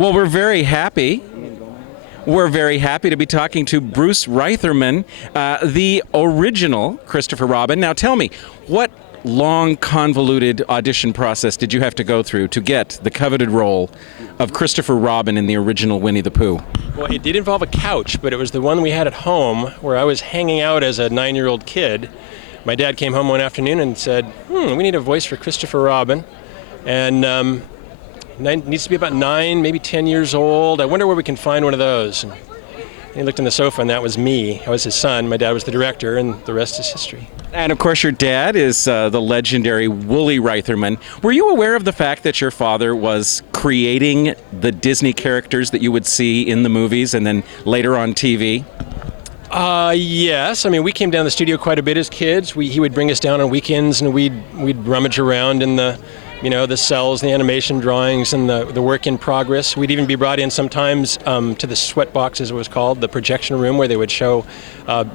Well, we're very happy. We're very happy to be talking to Bruce Reitherman, the original Christopher Robin. Now tell me, what long, convoluted audition process did you have to go through to get the coveted role of Christopher Robin in the original Winnie the Pooh? Well, it did involve a couch, but it was the one we had at home where I was hanging out as a 9-year-old kid. My dad came home one afternoon and said, we need a voice for Christopher Robin. And needs to be about 9, maybe 10 years old. I wonder where we can find one of those. And he looked on the sofa, and that was me. I was his son. My dad was the director, and the rest is history. And of course, your dad is the legendary Woolly Reitherman. Were you aware of the fact that your father was creating the Disney characters that you would see in the movies and then later on TV? Yes. I mean, we came down to the studio quite a bit as kids. He would bring us down on weekends, and we'd rummage around in the cells, the animation drawings, and the work in progress. We'd even be brought in sometimes to the sweat box, as it was called, the projection room, where they would show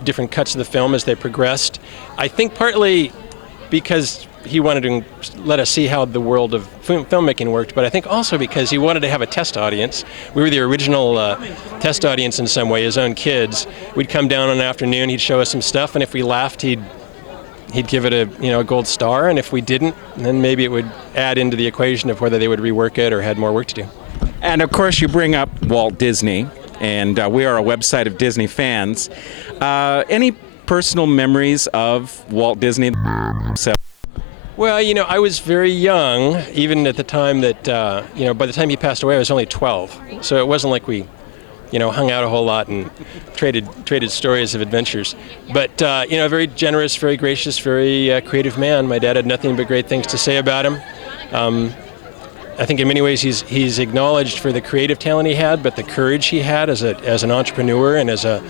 different cuts of the film as they progressed. I think partly because he wanted to let us see how the world of filmmaking worked, but I think also because he wanted to have a test audience. We were the original test audience in some way, his own kids. We'd come down on an afternoon, he'd show us some stuff, and if we laughed, he'd give it a gold star, and if we didn't, then maybe it would add into the equation of whether they would rework it or had more work to do. And of course, you bring up Walt Disney, and we are a website of Disney fans. Any personal memories of Walt Disney? Well, I was very young, even at the time that, by the time he passed away, I was only 12. So it wasn't like we hung out a whole lot and traded stories of adventures. But, very generous, very gracious, very creative man. My dad had nothing but great things to say about him. I think in many ways he's acknowledged for the creative talent he had, but the courage he had as an entrepreneur and as a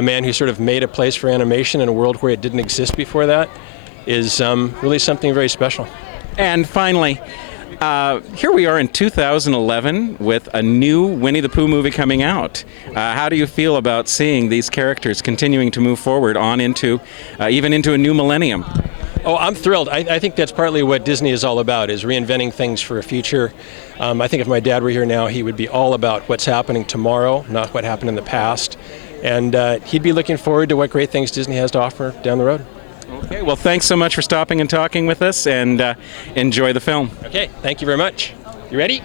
man who sort of made a place for animation in a world where it didn't exist before that is really something very special. And finally, here we are in 2011 with a new Winnie the Pooh movie coming out. How do you feel about seeing these characters continuing to move forward on into even into a new millennium? Oh, I'm thrilled. I think that's partly what Disney is all about, is reinventing things for a future. I think if my dad were here now, he would be all about what's happening tomorrow, not what happened in the past. And he'd be looking forward to what great things Disney has to offer down the road. Okay, well, thanks so much for stopping and talking with us, and enjoy the film. Okay, thank you very much. You ready?